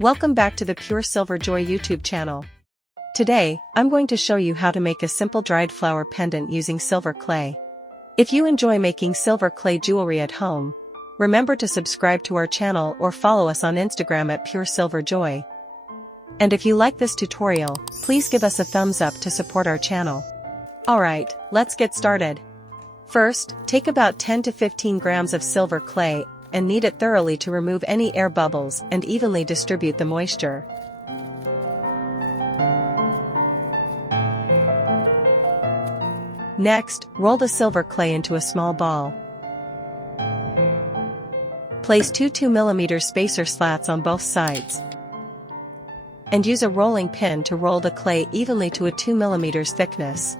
Welcome back to the Pure Silver Joy YouTube channel. Today, I'm going to show you how to make a simple dried flower pendant using silver clay. If you enjoy making silver clay jewelry at home, remember to subscribe to our channel or follow us on Instagram at puresilverjoy. And if you like this tutorial, please give us a thumbs up to support our channel. Alright, let's get started. First, take about 10 to 15 grams of silver clay and knead it thoroughly to remove any air bubbles and evenly distribute the moisture. Next, roll the silver clay into a small ball. Place two 2mm spacer slats on both sides. And use a rolling pin to roll the clay evenly to a 2mm thickness.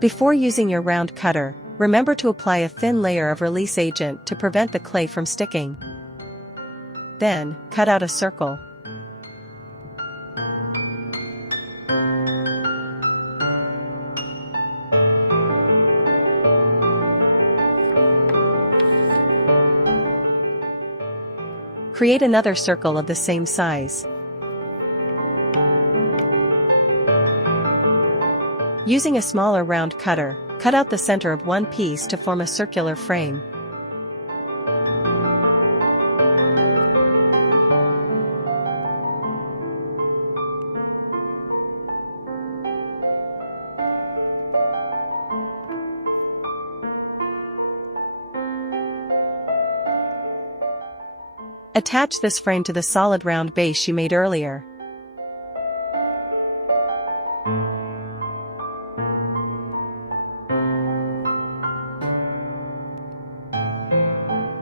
Before using your round cutter, remember to apply a thin layer of release agent to prevent the clay from sticking. Then, cut out a circle. Create another circle of the same size. Using a smaller round cutter, cut out the center of one piece to form a circular frame. Attach this frame to the solid round base you made earlier.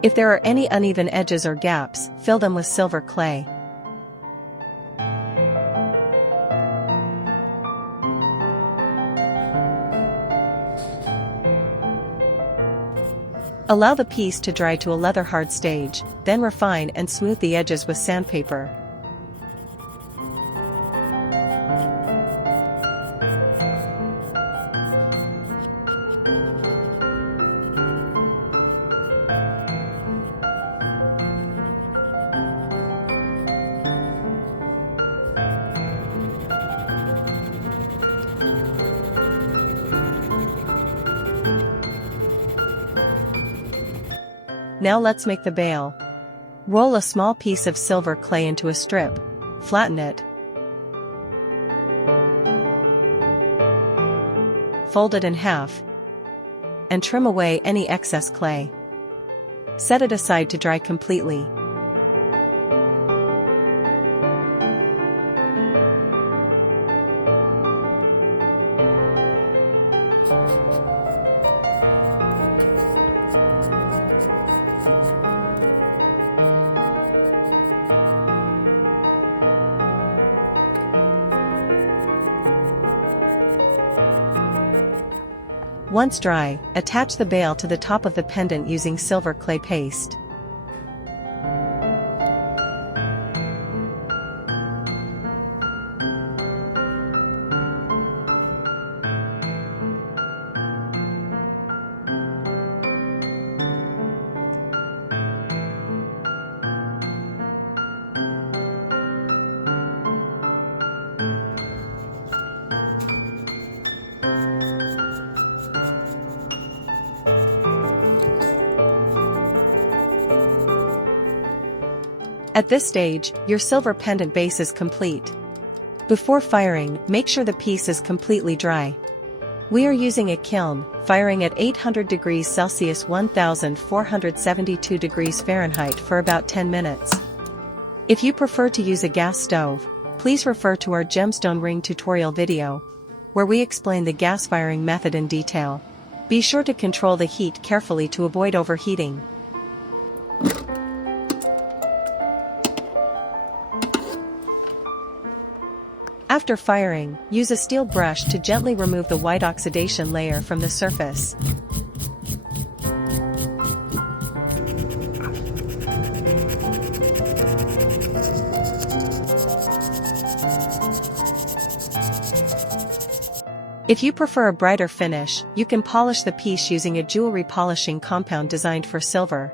If there are any uneven edges or gaps, fill them with silver clay. Allow the piece to dry to a leather-hard stage, then refine and smooth the edges with sandpaper. Now let's make the bail. Roll a small piece of silver clay into a strip, flatten it, fold it in half, and trim away any excess clay. Set it aside to dry completely. Once dry, attach the bail to the top of the pendant using silver clay paste. At this stage, your silver pendant base is complete. Before firing, make sure the piece is completely dry. We are using a kiln, firing at 800 degrees Celsius 1472 degrees Fahrenheit for about 10 minutes. If you prefer to use a gas stove, please refer to our gemstone ring tutorial video, where we explain the gas firing method in detail. Be sure to control the heat carefully to avoid overheating. After firing, use a steel brush to gently remove the white oxidation layer from the surface. If you prefer a brighter finish, you can polish the piece using a jewelry polishing compound designed for silver.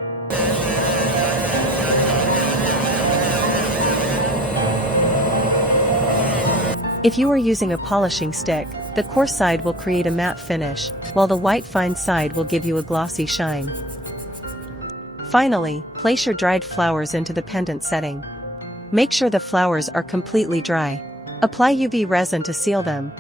If you are using a polishing stick, the coarse side will create a matte finish, while the white fine side will give you a glossy shine. Finally, place your dried flowers into the pendant setting. Make sure the flowers are completely dry. Apply UV resin to seal them.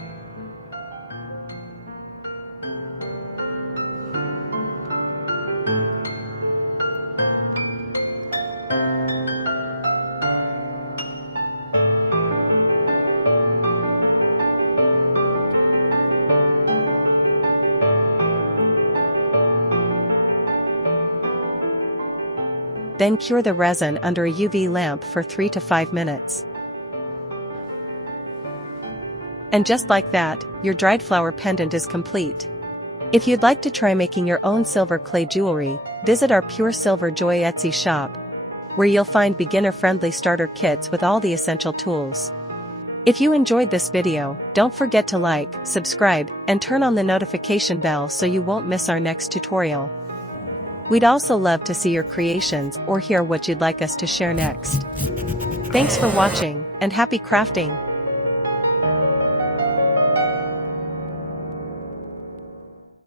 Then cure the resin under a UV lamp for 3 to 5 minutes. And just like that, your dried flower pendant is complete. If you'd like to try making your own silver clay jewelry, visit our Pure Silver Joy Etsy shop, where you'll find beginner-friendly starter kits with all the essential tools. If you enjoyed this video, don't forget to like, subscribe, and turn on the notification bell so you won't miss our next tutorial. We'd also love to see your creations or hear what you'd like us to share next. Thanks for watching, and happy crafting!